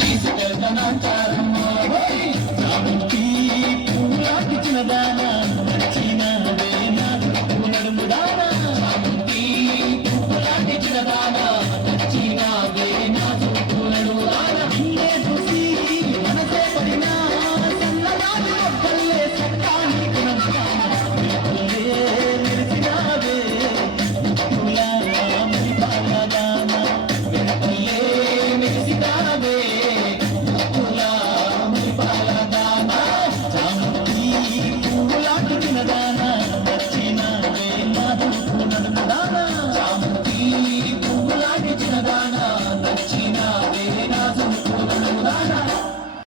దూరంగా